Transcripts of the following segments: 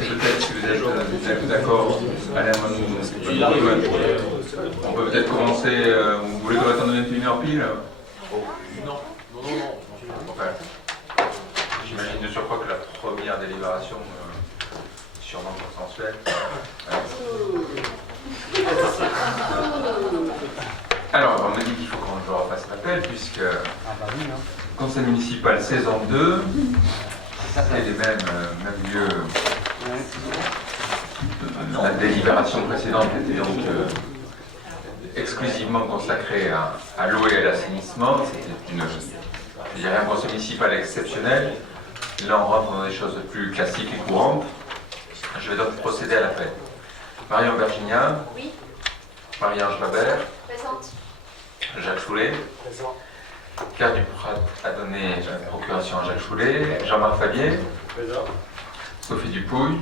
Peut-être, si vous êtes d'accord, Alain, on peut peut-être commencer. Vous voulez qu'on attende 21h pile? Non. Okay. J'imagine de surcroît que la première délibération, sûrement consensuelle. Alors, on me dit qu'il faut qu'on je refasse l'appel, puisque Conseil municipal saison 2, c'est les mêmes lieux. La délibération précédente était donc exclusivement consacrée à l'eau et à l'assainissement. C'était un conseil municipal exceptionnel. Là, on rentre dans des choses plus classiques et courantes. Je vais donc procéder à l'appel. Marion Bergignan. Oui. Marie-Ange Labert. Présente. Jacques Choulet. Présent. Claire Duprat a donné procuration à Jacques Choulet. Jean-Marc Fabier. Présent. Sophie Dupouille.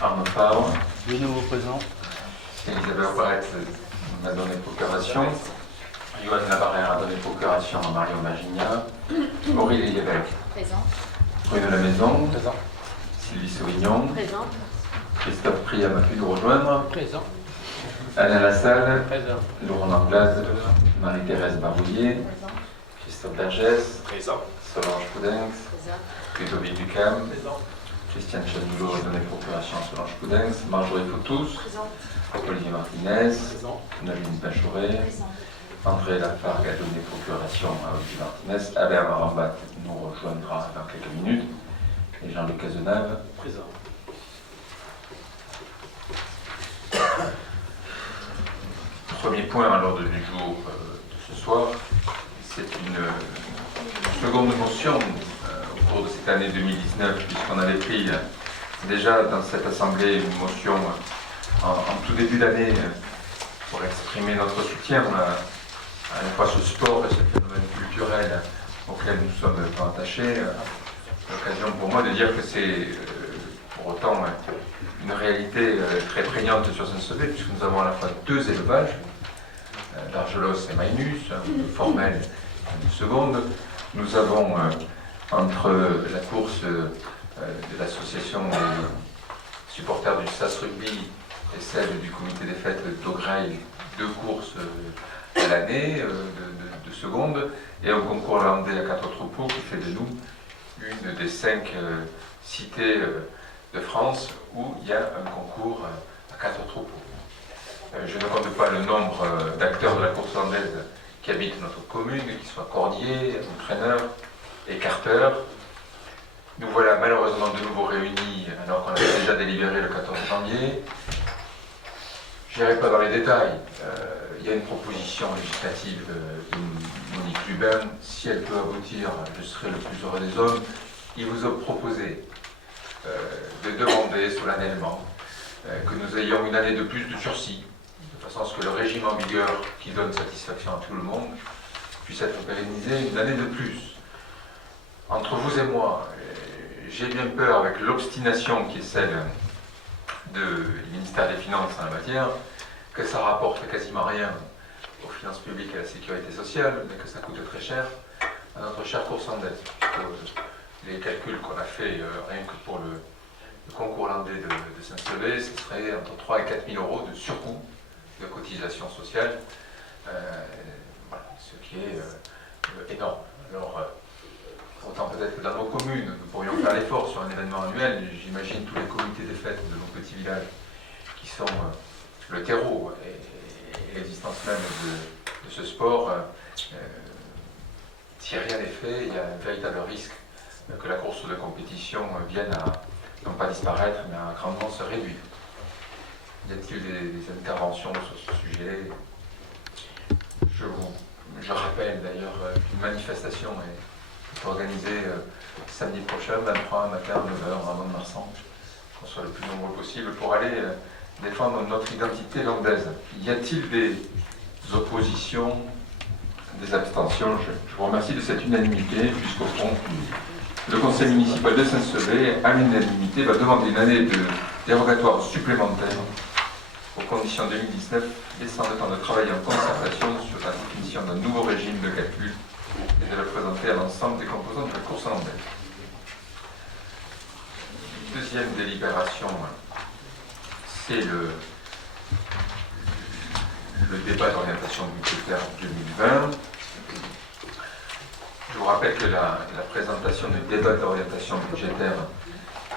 Arnaud Favre. De nouveau présent. Elisabeth Aubrette m'a donné procuration. Johan Labarrière a donné procuration à Marion Bergignan. Aurélie Lévesque. Présent. Bruno Lamaison. Présent. Sylvie Sauvignon. Présent. Christophe Priat m'a pu nous rejoindre. Présent. Alain Lassalle. Présent. Laurent Langlade. Marie-Thérèse Barouillet. Présent. Christophe Bergès. Présent. Solange Coudens. Présent. Ludovic Ducam. Présent. Christiane Chadoulot a donné procuration à Solange Coudens. Marjorie Foutous. Présent. Olivier Martinez. Présent. Naline Pachouret. Présent. André Lafargue a donné procuration à Olivier Martinez. Albert Marambat nous rejoindra dans quelques minutes. Et Jean-Luc Cazenave. Présent. Premier point à l'ordre du jour de ce soir, c'est une seconde motion au cours de cette année 2019, puisqu'on avait pris déjà dans cette assemblée une motion en tout début d'année pour exprimer notre soutien à la fois ce sport et ce phénomène culturel auquel nous sommes tant attachés. L'occasion pour moi de dire que c'est pour autant une réalité très prégnante sur Saint-Sevé, puisque nous avons à la fois deux élevages, d'Argelos et Maïnus, formel et une seconde. Nous avons entre la course de l'association des supporters du SAS Rugby et celle du comité des fêtes d'Augreil, deux courses à l'année de seconde, et un concours landais à 4 troupeaux qui fait de nous une des 5 cités de France où il y a un concours à 4 troupeaux. Je ne compte pas le nombre d'acteurs de la course landaise qui habitent notre commune, qu'ils soient cordiers, entraîneurs, écarteurs. Nous voilà malheureusement de nouveau réunis alors qu'on avait déjà délibéré le 14 janvier. Je n'irai pas dans les détails. Il y a une proposition législative de Monique Lubin. Si elle peut aboutir, je serai le plus heureux des hommes. Il vous a proposé de demander solennellement que nous ayons une année de plus de sursis, de façon à ce que le régime en vigueur qui donne satisfaction à tout le monde puisse être pérennisé une année de plus. Entre vous et moi, j'ai bien peur, avec l'obstination qui est celle du ministère des Finances en la matière, que ça rapporte quasiment rien aux finances publiques et à la sécurité sociale, mais que ça coûte très cher à notre chère course landaise. Les calculs qu'on a fait rien que pour le concours landais de Saint-Sevé, ce serait entre 3 et 4 000 euros de surcoût de cotisation sociale, voilà, ce qui est énorme. Alors, autant peut-être que dans nos communes, nous pourrions faire l'effort sur un événement annuel. J'imagine tous les comités des fêtes de nos petits villages qui sont le terreau et l'existence même de ce sport. Si rien n'est fait, il y a un véritable risque que la course de compétition vienne à, non pas disparaître, mais à grandement se réduire. Y a-t-il des interventions sur ce sujet? Je rappelle d'ailleurs qu'une manifestation est organisée samedi prochain, 23 matin à 9h, à Mont-de-Marsan, qu'on soit le plus nombreux possible, pour aller défendre notre identité landaise. Y a-t-il des oppositions, des abstentions? Je vous remercie de cette unanimité, puisqu'au fond, le conseil municipal de Saint-Sevé, à l'unanimité, va demander une année de dérogatoire supplémentaire aux conditions 2019, laissant le temps de travailler en concertation sur la définition d'un nouveau régime de calcul et de le présenter à l'ensemble des composants de la course landaise. Deuxième délibération, c'est le débat d'orientation budgétaire 2020. Je vous rappelle que la présentation du débat d'orientation budgétaire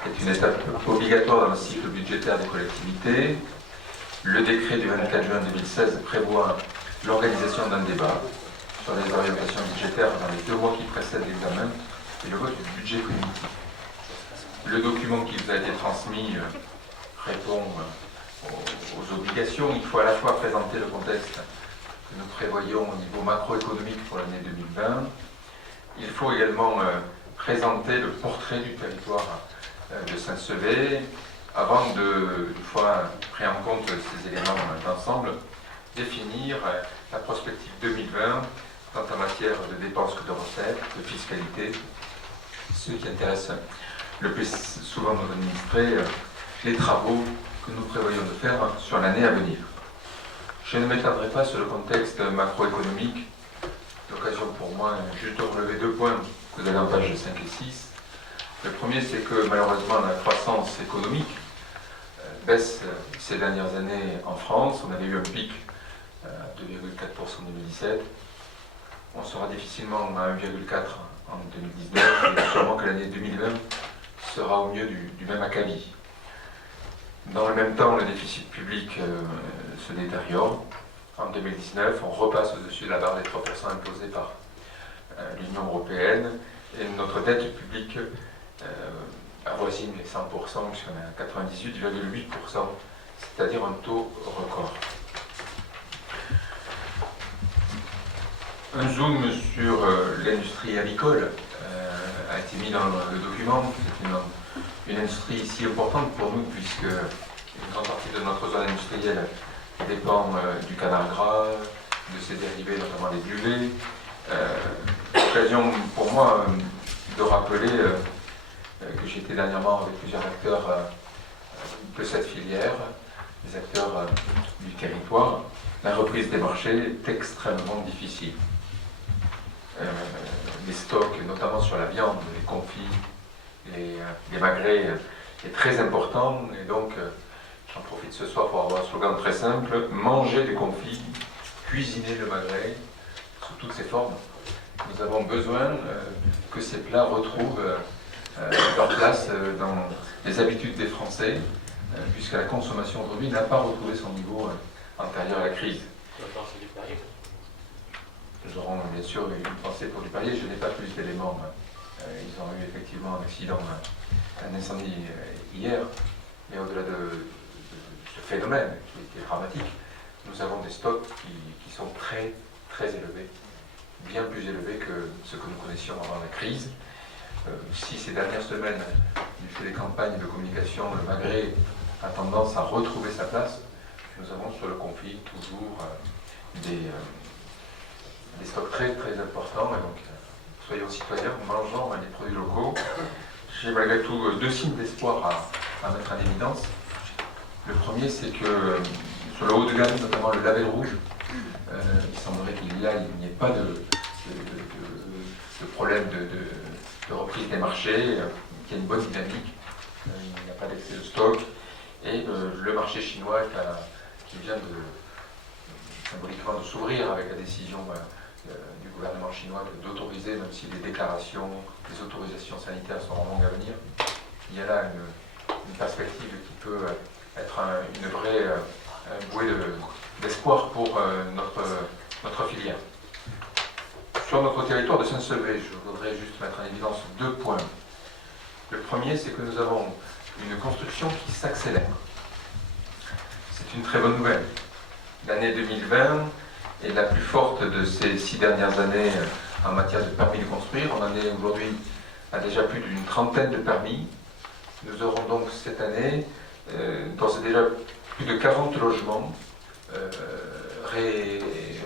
est une étape obligatoire dans le cycle budgétaire des collectivités. Le décret du 24 juin 2016 prévoit l'organisation d'un débat sur les orientations budgétaires dans les 2 mois qui précèdent l'examen et le vote du budget communiqué. Le document qui vous a été transmis répond aux obligations. Il faut à la fois présenter le contexte que nous prévoyons au niveau macroéconomique pour l'année 2020. Il faut également présenter le portrait du territoire de Saint-Sevé avant de, une fois pris en compte ces éléments d'ensemble, définir la prospective 2020 tant en matière de dépenses que de recettes, de fiscalité, ce qui intéresse le plus souvent nos administrés, les travaux que nous prévoyons de faire sur l'année à venir. Je ne m'étendrai pas sur le contexte macroéconomique. L'occasion pour moi juste de relever 2 points que vous avez en pages 5 et 6. Le premier, c'est que malheureusement la croissance économique baisse ces dernières années en France. On avait eu un pic à 2,4% en 2017. On sera difficilement à 1,4% en 2019 et sûrement que l'année 2020 sera au mieux du même acabit. Dans le même temps, le déficit public se détériore. En 2019, on repasse au-dessus de la barre des 3% imposée par l'Union européenne et notre dette publique avoisine les 100%, puisqu'on est à 98,8%, c'est-à-dire un taux record. Un zoom sur l'industrie avicole a été mis dans le document. C'est une industrie ici importante pour nous, puisque une grande partie de notre zone industrielle dépend du canard gras, de ses dérivés, notamment les bleuets. L'occasion pour moi de rappeler que j'ai été dernièrement avec plusieurs acteurs de cette filière, des acteurs du territoire. La reprise des marchés est extrêmement difficile. Les stocks, notamment sur la viande, les confits, les magrets, est très important. Et donc, j'en profite ce soir pour avoir un slogan très simple: manger des confits, cuisiner le magret, sous toutes ses formes. Nous avons besoin que ces plats retrouvent leur place dans les habitudes des Français, puisque la consommation aujourd'hui n'a pas retrouvé son niveau antérieur à la crise. Nous aurons bien sûr une pensée pour du Perrier. Je n'ai pas plus d'éléments. Ils ont eu effectivement un accident, un incendie hier, mais au-delà de ce phénomène qui est dramatique, nous avons des stocks qui sont très très élevés, bien plus élevés que ce que nous connaissions avant la crise. Si ces dernières semaines, du fait des campagnes de communication, le magret a tendance à retrouver sa place, nous avons sur le conflit toujours des stocks très très importants. Et donc, soyons citoyens, mangeons les produits locaux. J'ai malgré tout 2 signes d'espoir à mettre en évidence. Le premier, c'est que sur le haut de gamme, notamment le label rouge, il semblerait qu'il n'y ait pas de problème de reprise des marchés, qu'il y a une bonne dynamique, il n'y a pas d'excès de stock, et le marché chinois qui vient symboliquement de s'ouvrir avec la décision du gouvernement chinois d'autoriser, même si les déclarations, les autorisations sanitaires sont longues à venir, il y a là une perspective qui peut être une vraie bouée d'espoir pour notre filière. Sur notre territoire de Saint-Sevé, je voudrais juste mettre en évidence 2 points. Le premier, c'est que nous avons une construction qui s'accélère. C'est une très bonne nouvelle. L'année 2020 est la plus forte de ces 6 dernières années en matière de permis de construire. On en est aujourd'hui à déjà plus d'une trentaine de permis. Nous aurons donc cette année d'ores et déjà plus de 40 logements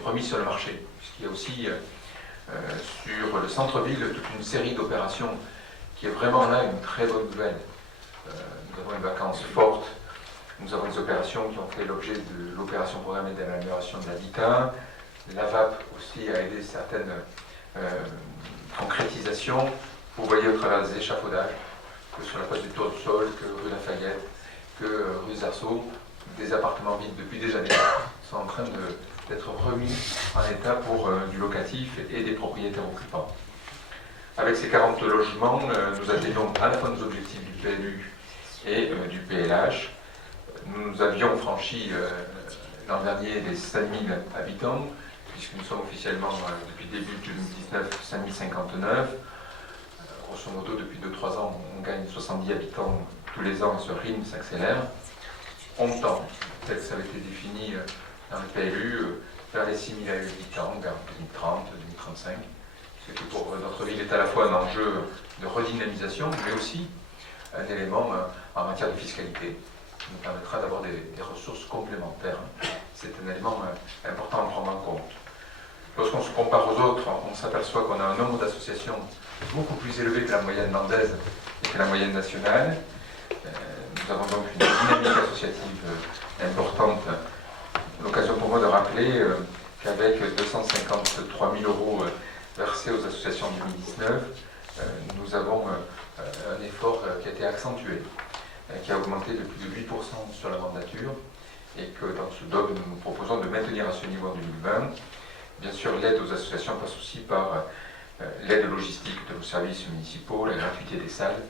remis sur le marché, puisqu'il y a aussi sur le centre-ville toute une série d'opérations qui est vraiment là une très bonne nouvelle. Nous avons une vacance forte, nous avons des opérations qui ont fait l'objet de l'opération programmée d'amélioration de l'habitat. La VAP aussi a aidé certaines concrétisations. Vous voyez au travers des échafaudages, que sur la place du Tour-du-Sol, que rue Lafayette, que rue Zarceau, des appartements vides depuis des années sont en train d'être remis en état pour du locatif et des propriétaires occupants. Avec ces 40 logements, nous atteignons à la fois nos objectifs du PLU et du PLH. Nous avions franchi l'an dernier les 5000 habitants, puisque nous sommes officiellement, depuis le début de 2019, 5059. Grosso modo, depuis 2-3 ans, on gagne 70 habitants tous les ans et ce rythme s'accélère. On tend, tel que ça avait été défini dans le PLU, vers les 6000 habitants, vers 2030, 2035. Ce qui pour notre ville est à la fois un enjeu de redynamisation, mais aussi un élément en matière de fiscalité qui nous permettra d'avoir des ressources complémentaires. C'est un élément important à prendre en compte. Lorsqu'on se compare aux autres, on s'aperçoit qu'on a un nombre d'associations beaucoup plus élevé que la moyenne landaise et que la moyenne nationale. Nous avons donc une dynamique associative importante. L'occasion pour moi de rappeler qu'avec 253 000 € versés aux associations en 2019, nous avons un effort qui a été accentué, qui a augmenté de plus de 8% sur la mandature, et que dans ce doc, nous nous proposons de maintenir à ce niveau en 2020. Bien sûr, l'aide aux associations passe aussi par l'aide logistique de nos services municipaux, la gratuité des salles.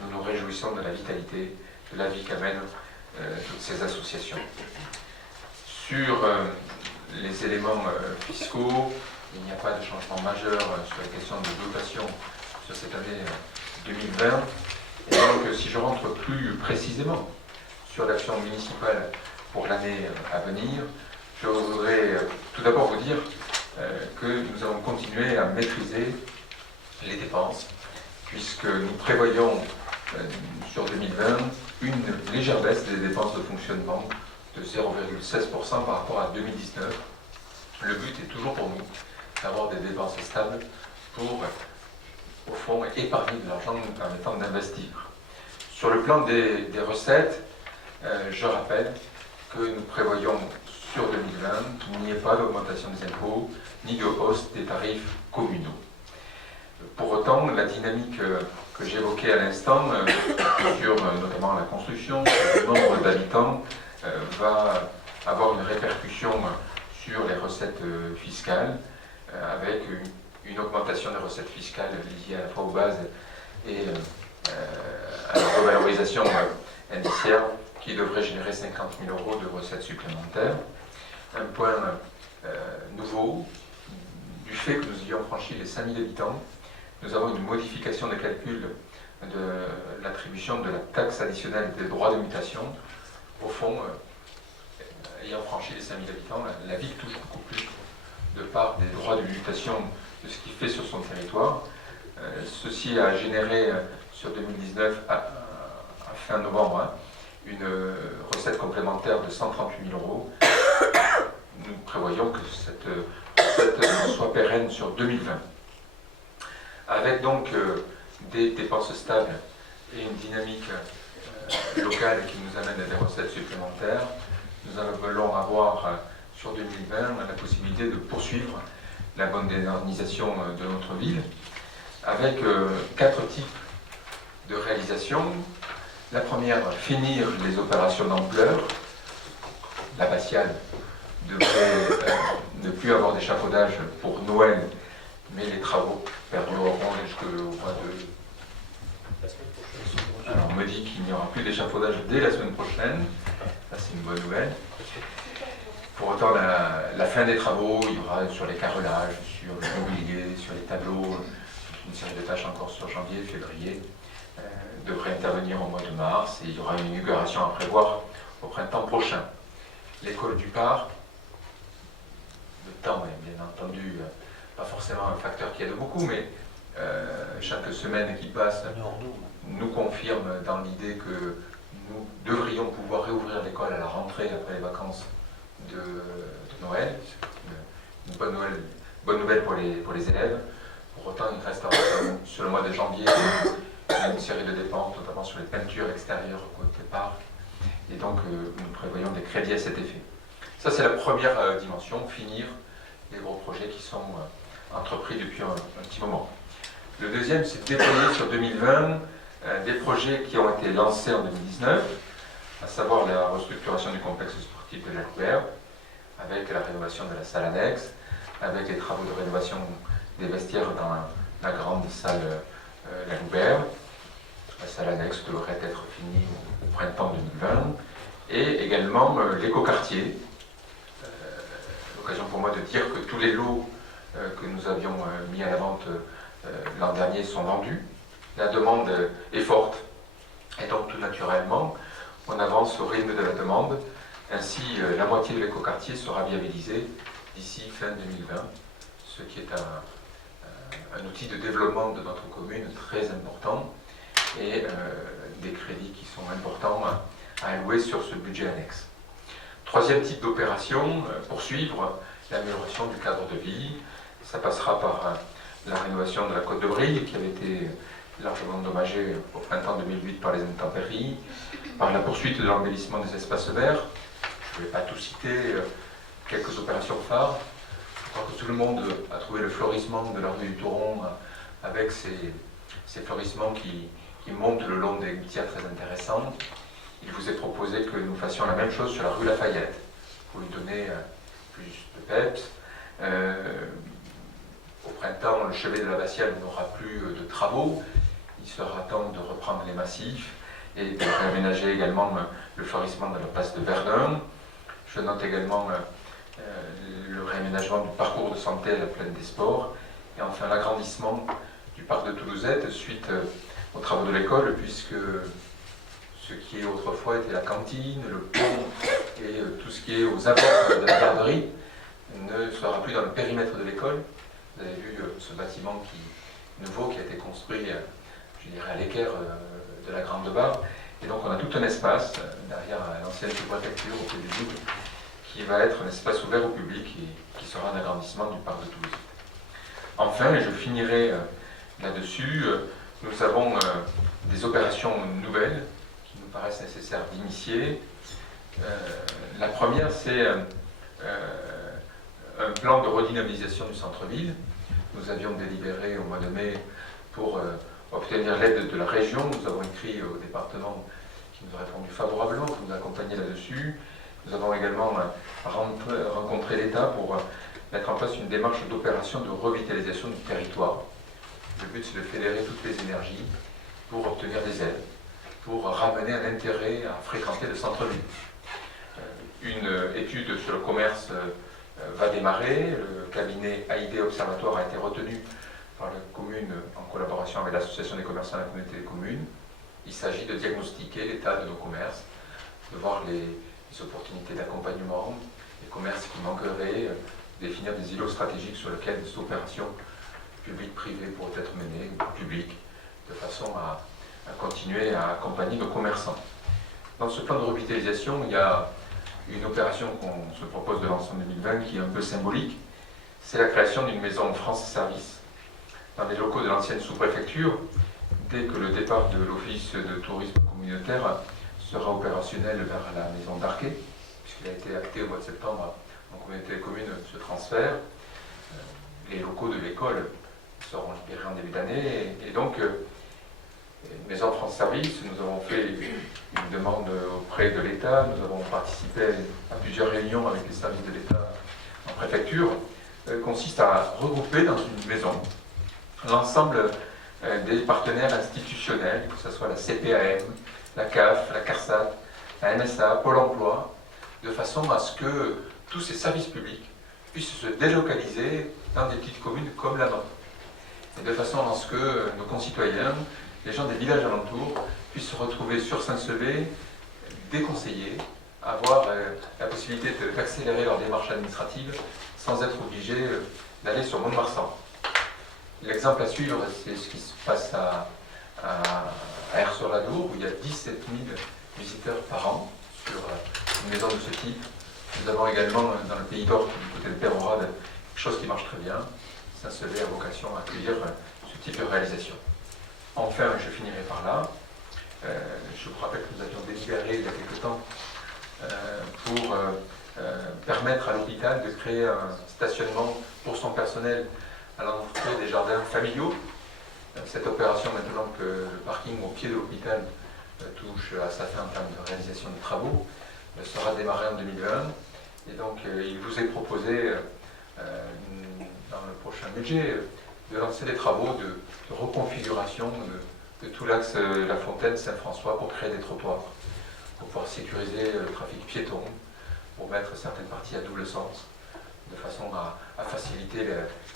Nous nous réjouissons de la vitalité, de la vie qu'amènent toutes ces associations. Sur les éléments fiscaux, il n'y a pas de changement majeur sur les questions de dotation sur cette année 2020. Et donc, si je rentre plus précisément sur l'action municipale pour l'année à venir, je voudrais tout d'abord vous dire que nous allons continuer à maîtriser les dépenses, puisque nous prévoyons sur 2020 une légère baisse des dépenses de fonctionnement de 0,16% par rapport à 2019. Le but est toujours pour nous d'avoir des dépenses stables pour, au fond, épargner de l'argent nous permettant d'investir. Sur le plan des recettes, je rappelle que nous prévoyons sur 2020 qu'il n'y ait pas d'augmentation des impôts ni de hausse des tarifs communaux. Pour autant, la dynamique que j'évoquais à l'instant, sur notamment la construction, le nombre d'habitants, va avoir une répercussion sur les recettes fiscales, avec une augmentation des recettes fiscales liées à la fois aux bases et à la revalorisation indiciaire qui devrait générer 50 000 € de recettes supplémentaires. Un point nouveau, du fait que nous ayons franchi les 5000 habitants, nous avons une modification de calcul de l'attribution de la taxe additionnelle des droits de mutation. Au fond, ayant franchi les 5000 habitants, la ville touche beaucoup plus de part des droits de mutation de ce qu'il fait sur son territoire. Ceci a généré sur 2019, à fin novembre, une recette complémentaire de 138 000 €. Nous prévoyons que cette recette soit pérenne sur 2020. Avec donc des dépenses stables et une dynamique locale qui nous amène à des recettes supplémentaires, nous allons avoir sur 2020 la possibilité de poursuivre la bonne modernisation de notre ville avec 4 types de réalisations. La première, finir les opérations d'ampleur. L'abbatiale devrait ne plus avoir d'échafaudage pour Noël, mais les travaux perdureront jusqu'au mois de... Alors, on me dit qu'il n'y aura plus d'échafaudage dès la semaine prochaine. Ça, c'est une bonne nouvelle. Pour autant, la fin des travaux, il y aura sur les carrelages, sur le mobilier, sur les tableaux, une série de tâches encore sur janvier, février, devrait intervenir au mois de mars, et il y aura une inauguration à prévoir au printemps prochain. L'école du Parc, le temps est bien entendu pas forcément un facteur qui aide beaucoup, mais chaque semaine qui passe nous confirme dans l'idée que nous devrions pouvoir réouvrir l'école à la rentrée après les vacances de Noël. Une bonne nouvelle pour les élèves. Pour autant, il restera sur le mois de janvier une série de dépenses, notamment sur les peintures extérieures côté parc. Et donc, nous prévoyons des crédits à cet effet. Ça, c'est la première dimension, finir les gros projets qui sont entrepris depuis un petit moment. Le deuxième, c'est de déployer sur 2020 des projets qui ont été lancés en 2019, à savoir la restructuration du complexe sportif de la Loubert, avec la rénovation de la salle annexe, avec les travaux de rénovation des vestiaires dans la grande salle la Loubert. La salle annexe devrait être finie au printemps 2020. Et également l'écoquartier. L'occasion pour moi de dire que tous les lots que nous avions mis à la vente l'an dernier sont vendus. La demande est forte. Et donc tout naturellement, on avance au rythme de la demande. Ainsi, la moitié de l'écoquartier sera viabilisée d'ici fin 2020, ce qui est un outil de développement de notre commune très important et des crédits qui sont importants à allouer sur ce budget annexe. Troisième type d'opération, poursuivre l'amélioration du cadre de vie. Ça passera par la rénovation de la Côte de Brille, qui avait été largement endommagée au printemps 2008 par les intempéries, par la poursuite de l'embellissement des espaces verts. Je ne vais pas tout citer, quelques opérations phares. Je crois que tout le monde a trouvé le fleurissement de la rue du Tauron avec ces fleurissements qui montent le long des gouttières très intéressantes. Il vous est proposé que nous fassions la même chose sur la rue Lafayette, pour lui donner plus de peps. Au printemps, le chevet de l'abbatiale n'aura plus de travaux. Il sera temps de reprendre les massifs et de réaménager également le fleurissement de la place de Verdun. Je note également le réaménagement du parcours de santé à la plaine des sports. Et enfin, l'agrandissement du parc de Toulousette suite aux travaux de l'école, puisque ce qui autrefois était la cantine, le pont et tout ce qui est aux abords de la garderie ne sera plus dans le périmètre de l'école. Vous avez vu ce bâtiment nouveau qui a été construit, je dirais, à l'équerre de la Grande Barre. Et donc on a tout un espace derrière l'ancienne sous-préfecture au pied du Double qui va être un espace ouvert au public et qui sera un agrandissement du parc de Toulouse. Enfin, et je finirai là-dessus, nous avons des opérations nouvelles qui nous paraissent nécessaires d'initier. La première, c'est un plan de redynamisation du centre-ville. Nous avions délibéré au mois de mai pour obtenir l'aide de la région. Nous avons écrit au département qui nous a répondu favorablement, pour nous accompagner là-dessus. Nous avons également rencontré l'État pour mettre en place une démarche d'opération de revitalisation du territoire. Le but, c'est de fédérer toutes les énergies pour obtenir des aides, pour ramener un intérêt à fréquenter le centre-ville. Une étude sur le commerce va démarrer. Le cabinet AID Observatoire a été retenu par la commune en collaboration avec l'association des commerçants de la communauté des communes. Il s'agit de diagnostiquer l'état de nos commerces, de voir les opportunités d'accompagnement, les commerces qui manqueraient, définir des îlots stratégiques sur lesquels des opérations publiques-privées pourraient être menées, ou publiques, de façon à continuer à accompagner nos commerçants. Dans ce plan de revitalisation, il y a une opération qu'on se propose de lancer en 2020 qui est un peu symbolique. C'est la création d'une maison France Service dans les locaux de l'ancienne sous-préfecture, dès que le départ de l'Office de tourisme communautaire sera opérationnel vers la maison d'Arquet, puisqu'il a été acté au mois de septembre en communauté des communes ce transfert. Les locaux de l'école seront libérés en début d'année, et donc Maison France Service, nous avons fait une demande auprès de l'État, nous avons participé à plusieurs réunions avec les services de l'État en préfecture, consiste à regrouper dans une maison l'ensemble des partenaires institutionnels, que ce soit la CPAM, la CAF, la CARSAT, la MSA, Pôle emploi, de façon à ce que tous ces services publics puissent se délocaliser dans des petites communes comme la nôtre. Et de façon à ce que nos concitoyens, les gens des villages alentours, puissent se retrouver sur Saint-Sevé, déconseillés, avoir la possibilité d'accélérer leur démarche administrative sans être obligés d'aller sur Mont-de-Marsan. L'exemple à suivre, c'est ce qui se passe à Aire-sur-la-Dour, où il y a 17 000 visiteurs par an sur une maison de ce type. Nous avons également dans le Pays d'Or, du côté de Pérorade, quelque chose qui marche très bien. Saint-Sever a vocation à accueillir ce type de réalisation. Enfin, je finirai par là. Je vous rappelle que nous avions délibéré il y a quelque temps pour permettre à l'hôpital de créer un stationnement pour son personnel à l'entrée des jardins familiaux. Cette opération, maintenant que le parking au pied de l'hôpital touche à sa fin en termes de réalisation des travaux, sera démarré en 2020. Et donc, il vous est proposé, dans le prochain budget, de lancer des travaux de reconfiguration de tout l'axe La Fontaine-Saint-François pour créer des trottoirs, pour pouvoir sécuriser le trafic piéton, pour mettre certaines parties à double sens, de façon à faciliter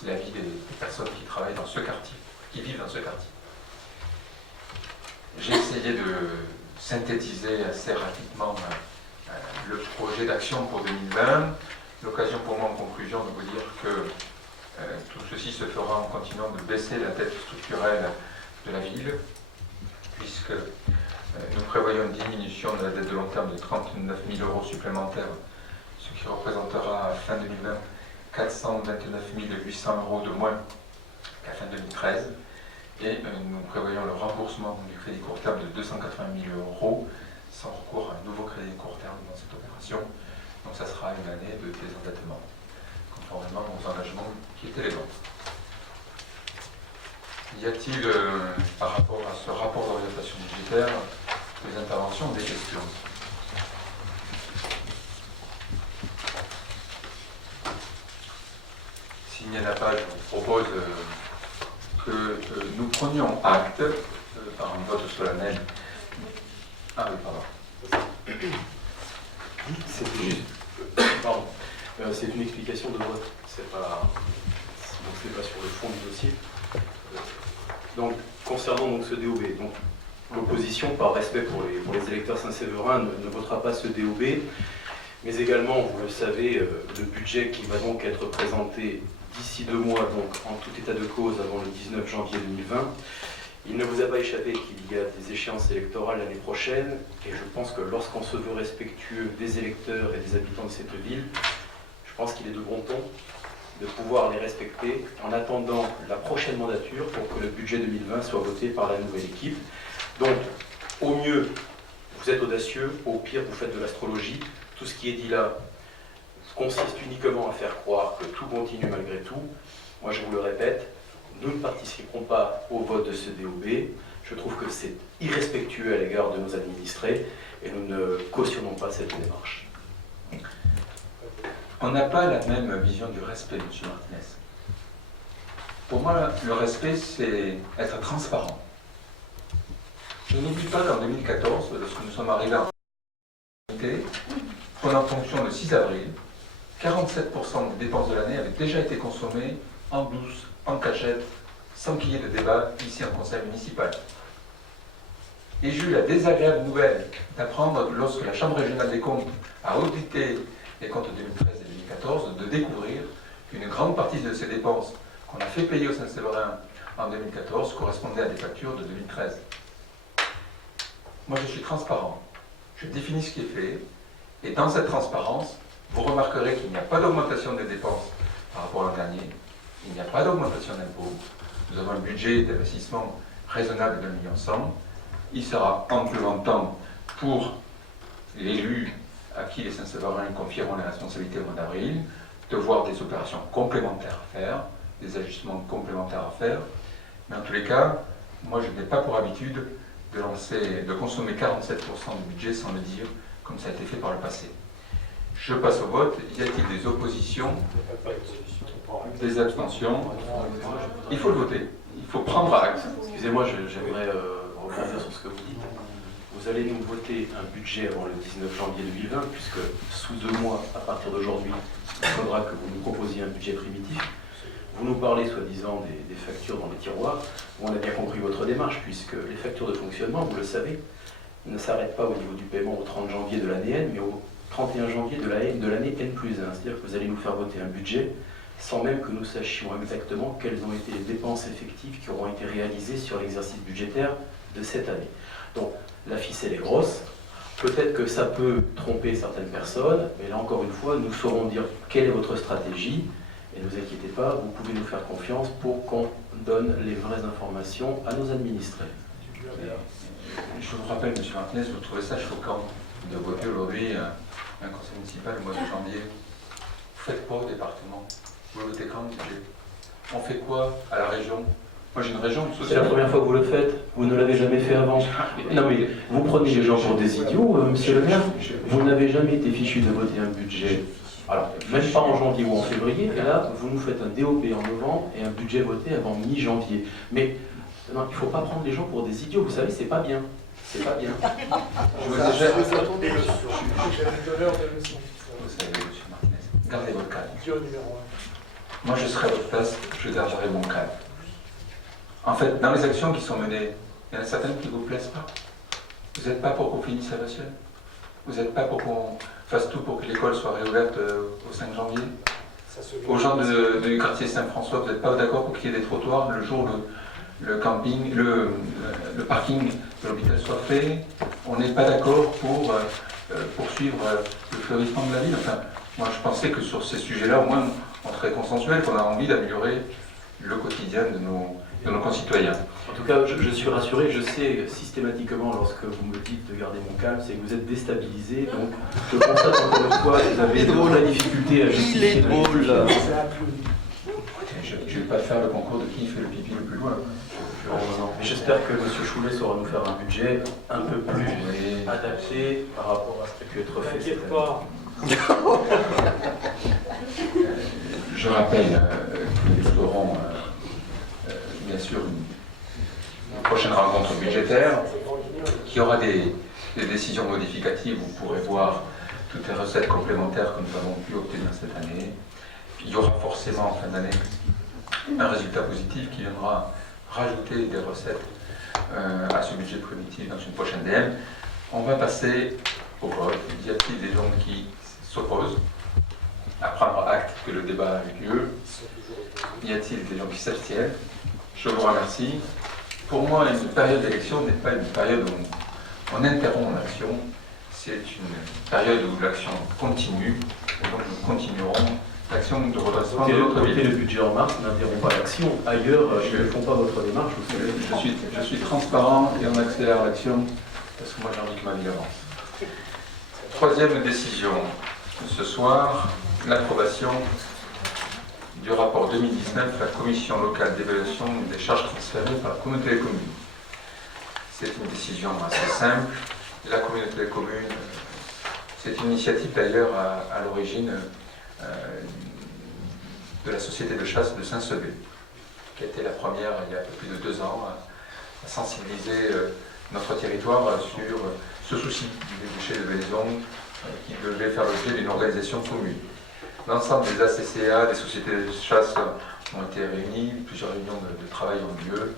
la vie des personnes qui travaillent dans ce quartier, qui vivent dans ce quartier. J'ai essayé de synthétiser assez rapidement le projet d'action pour 2020. L'occasion pour moi en conclusion de vous dire que tout ceci se fera en continuant de baisser la dette structurelle de la ville, puisque nous prévoyons une diminution de la dette de long terme de 39 000 euros supplémentaires, ce qui représentera à fin 2020 429 800 euros de moins qu'à fin 2013. Et nous prévoyons le remboursement du crédit court terme de 280 000 euros sans recours à un nouveau crédit court terme dans cette opération. Donc ça sera une année de désendettement, conformément aux engagements qui étaient les nôtres. Y a-t-il, par rapport à ce rapport d'orientation budgétaire, des interventions ou des questions? S'il n'y en a pas, je vous propose que nous prenions acte par un vote solennel. Ah oui, pardon. C'était juste. Pardon. C'est une explication de vote. C'est pas sur le fond du dossier. Donc, concernant donc ce DOB, donc l'opposition, par respect pour les électeurs saint-séverins, ne votera pas ce DOB, mais également, vous le savez, le budget qui va donc être présenté d'ici 2 mois, donc en tout état de cause avant le 19 janvier 2020. Il ne vous a pas échappé qu'il y a des échéances électorales l'année prochaine, et je pense que lorsqu'on se veut respectueux des électeurs et des habitants de cette ville, je pense qu'il est de bon ton de pouvoir les respecter en attendant la prochaine mandature pour que le budget 2020 soit voté par la nouvelle équipe. Donc, au mieux, vous êtes audacieux, au pire, vous faites de l'astrologie. Tout ce qui est dit là consiste uniquement à faire croire que tout continue malgré tout. Moi, je vous le répète, nous ne participerons pas au vote de ce DOB. Je trouve que c'est irrespectueux à l'égard de nos administrés et nous ne cautionnons pas cette démarche. On n'a pas la même vision du respect, M. Martinez. Pour moi, le respect, c'est être transparent. Je n'oublie pas qu'en 2014, lorsque nous sommes arrivés en prenant fonction le 6 avril, 47% des dépenses de l'année avaient déjà été consommées en douce, en cachette, sans qu'il y ait de débat ici en conseil municipal. Et j'ai eu la désagréable nouvelle d'apprendre que lorsque la Chambre régionale des comptes a audité les comptes 2013 et 2014, de découvrir qu'une grande partie de ces dépenses qu'on a fait payer aux Saint-Séverins en 2014 correspondaient à des factures de 2013. Moi, je suis transparent. Je définis ce qui est fait. Et dans cette transparence, vous remarquerez qu'il n'y a pas d'augmentation des dépenses par rapport à l'an dernier. Il n'y a pas d'augmentation d'impôts. Nous avons un budget d'investissement raisonnable de 1,1 million. Il sera amplement temps pour l'élu à qui les Saint-Séverins confieront les responsabilités au mois d'avril, de voir des opérations complémentaires à faire, des ajustements complémentaires à faire. Mais en tous les cas, moi je n'ai pas pour habitude de consommer 47% du budget sans le dire, comme ça a été fait par le passé. Je passe au vote. Y a-t-il des oppositions? Des abstentions? Il faut le voter. Il faut prendre acte. Excusez-moi, j'aimerais rebondir sur ce que vous dites. Vous allez nous voter un budget avant le 19 janvier 2020, puisque sous 2 mois, à partir d'aujourd'hui, il faudra que vous nous proposiez un budget primitif. Vous nous parlez soi-disant des factures dans les tiroirs. On a bien compris votre démarche, puisque les factures de fonctionnement, vous le savez, ne s'arrêtent pas au niveau du paiement au 30 janvier de l'année N, mais au 31 janvier de l'année N+1. C'est-à-dire que vous allez nous faire voter un budget sans même que nous sachions exactement quelles ont été les dépenses effectives qui auront été réalisées sur l'exercice budgétaire de cette année. Donc la ficelle est grosse, peut-être que ça peut tromper certaines personnes, mais là encore une fois, nous saurons dire quelle est votre stratégie, et ne vous inquiétez pas, vous pouvez nous faire confiance pour qu'on donne les vraies informations à nos administrés. Je vous rappelle, M. Martinez, vous trouvez ça choquant de voter aujourd'hui un conseil municipal au mois de janvier. Vous faites quoi au département? Vous votez quand le budget? On fait quoi à la région? Moi j'ai une région C'est la sociale. première fois que vous le faites, vous ne l'avez jamais fait avant. Non mais vous prenez les gens pour des idiots, monsieur le maire. Vous n'avez jamais été fichu de voter un budget. Alors, même pas en janvier ou en février, et là, vous nous faites un DOP en novembre et un budget voté avant mi-janvier. Mais non, il ne faut pas prendre les gens pour des idiots, vous savez, c'est pas bien. C'est pas bien. Je vous ai déjà... Vous savez, M. Martinez, gardez votre calme. Moi je serai à votre place, je garderai mon calme. En fait, dans les actions qui sont menées, il y en a certaines qui ne vous plaisent pas. Vous n'êtes pas pour qu'on finisse la vaisselle. Vous n'êtes pas pour qu'on fasse tout pour que l'école soit réouverte au 5 janvier. Aux gens du quartier Saint-François, vous n'êtes pas d'accord pour qu'il y ait des trottoirs le jour où le camping, le parking de l'hôpital soit fait. On n'est pas d'accord pour poursuivre le fleurissement de la ville. Enfin, moi je pensais que sur ces sujets-là, au moins, on serait consensuel, qu'on a envie d'améliorer le quotidien de nos concitoyens. En tout cas, je suis rassuré, je sais systématiquement, lorsque vous me dites de garder mon calme, c'est que vous êtes déstabilisé, donc je constate encore une fois que vous avez de vraies difficultés à justifier. Il est drôle là. Je ne vais pas faire le concours de qui fait le pipi le plus loin. Mais j'espère que M. Choulet saura nous faire un budget un peu plus adapté par rapport à ce qui a pu être fait cette année. Je rappelle que nous aurons bien sûr une prochaine rencontre budgétaire qui aura des décisions modificatives. Vous pourrez voir toutes les recettes complémentaires que nous avons pu obtenir cette année. Il y aura forcément en fin d'année un résultat positif qui viendra rajouter des recettes à ce budget primitif dans une prochaine DM. On va passer au vote. Y a-t-il des gens qui s'opposent à prendre acte que le débat a eu lieu? Y a-t-il des gens qui s'abstiennent? Je vous remercie. Pour moi, une période d'élection n'est pas une période où on interrompt l'action. C'est une période où l'action continue. Et donc nous continuerons l'action de redressement de notre Voter ville. le budget en mars n'interrompt pas l'action. Ailleurs, ils ne font pas votre démarche, vous savez. Je suis transparent et on accélère l'action parce que moi j'ai envie que ma ville avance. Troisième décision ce soir, l'approbation du rapport 2019 de la commission locale d'évaluation des charges transférées par la communauté des communes. C'est une décision assez simple. La communauté des communes, c'est une initiative d'ailleurs à l'origine de la société de chasse de Saint-Sevé, qui a été la première il y a un peu plus de 2 ans à sensibiliser notre territoire sur ce souci des déchets de Venaison qui devait faire l'objet d'une organisation commune. L'ensemble des ACCA, des sociétés de chasse ont été réunis, plusieurs réunions de travail ont lieu.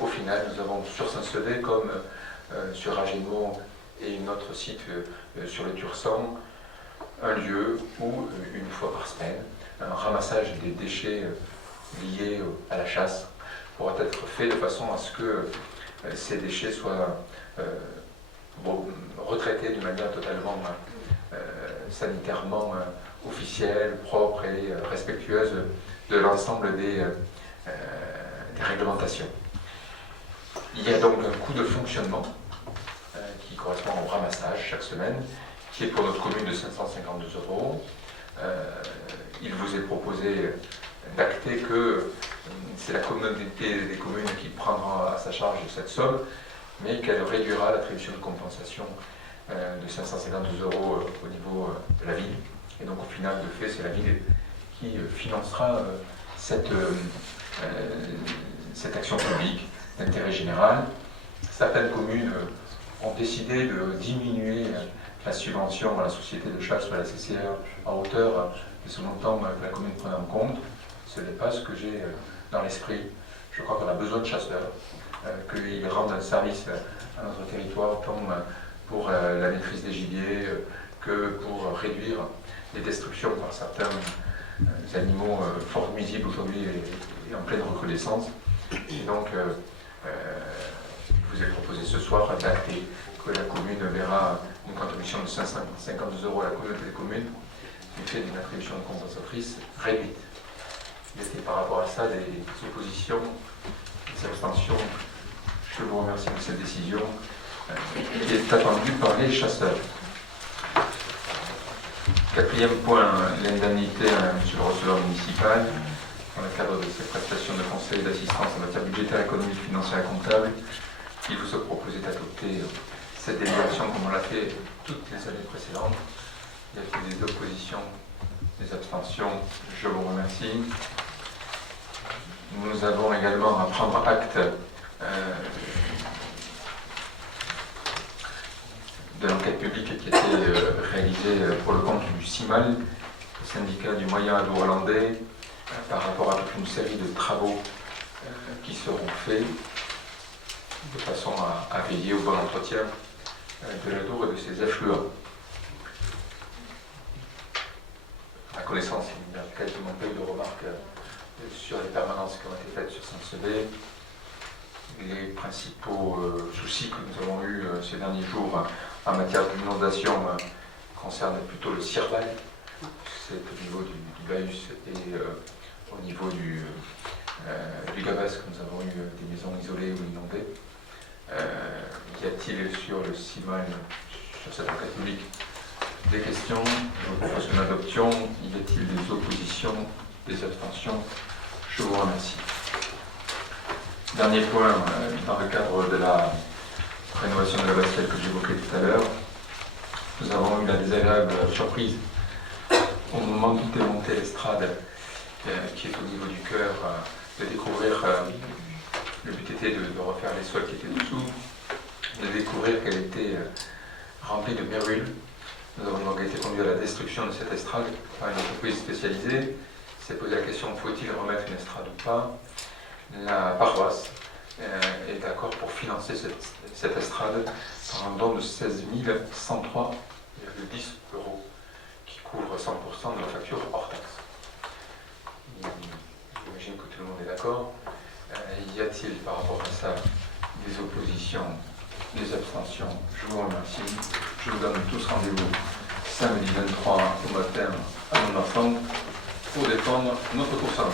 Au final, nous avons sur Saint-Sevé, comme sur Agenau et un autre site sur le Tursan, un lieu où, une fois par semaine, un ramassage des déchets liés à la chasse pourra être fait de façon à ce que ces déchets soient retraités de manière totalement sanitairement officielle, propre et respectueuse de l'ensemble des réglementations. Il y a donc un coût de fonctionnement qui correspond au ramassage chaque semaine, qui est pour notre commune de 552 €. Il vous est proposé d'acter que c'est la communauté des communes qui prendra à sa charge cette somme, mais qu'elle réduira l'attribution de compensation de 552 € au niveau de la ville. Et donc au final, de fait, c'est la ville qui financera cette action publique d'intérêt général. Certaines communes ont décidé de diminuer la subvention à la société de chasse ou à la CCR à hauteur de ce montant que la commune prenait en compte. Ce n'est pas ce que j'ai dans l'esprit. Je crois qu'on a besoin de chasseurs, qu'ils rendent un service à notre territoire, tant pour la maîtrise des gibiers que pour réduire les destructions par certains les animaux fort nuisibles aujourd'hui et en pleine recrudescence. Et donc, il vous est proposé ce soir d'acter que la commune verra une contribution de 552 € à la communauté des communes du fait d'une attribution compensatrice réduite. Il y a par rapport à ça des oppositions, des abstentions. Je vous remercie de cette décision qui est attendue par les chasseurs. Quatrième point, l'indemnité à monsieur le receveur municipal. Dans le cadre de ses prestations de conseil et d'assistance en matière budgétaire, économique, financière et comptable, il vous est proposé d'adopter cette délibération comme on l'a fait toutes les années précédentes. Il y a des oppositions, des abstentions. Je vous remercie. Nous avons également à prendre acte de l'enquête publique qui a été réalisée pour le compte du CIMAL, le syndicat du moyen ado hollandais, par rapport à toute une série de travaux qui seront faits de façon à veiller au bon entretien de l'Adour et de ses affluents. À connaissance, il n'y a quasiment pas eu de remarques sur les permanences qui ont été faites sur Saint-Sevé. Les principaux soucis que nous avons eus ces derniers jours en matière d'inondation concernent plutôt le Cirval. C'est au niveau du Bahus et au niveau du Gabas que nous avons eu des maisons isolées ou inondées. Y a-t-il sur le CIMAL, sur cette enquête publique, des questions? Je vous propose une adoption. Y a-t-il des oppositions, des abstentions? Je vous remercie. Dernier point, dans le cadre de la rénovation de la Bastielle que j'évoquais tout à l'heure, nous avons eu la désagréable surprise au moment d'y démonter l'estrade qui est au niveau du chœur, de découvrir, le but était de refaire les sols qui étaient dessous, de découvrir qu'elle était remplie de mérules. Nous avons donc été conduits à la destruction de cette estrade par une entreprise spécialisée. s'est posé la question, faut-il remettre une estrade ou pas? La paroisse est d'accord pour financer cette estrade par un don de 16 103,10 € qui couvre 100% de la facture hors taxe. J'imagine que tout le monde est d'accord. Y a-t-il par rapport à ça des oppositions, des abstentions? Je vous remercie. Je vous donne tous rendez-vous samedi 23 au matin à 9h30 pour défendre notre course à la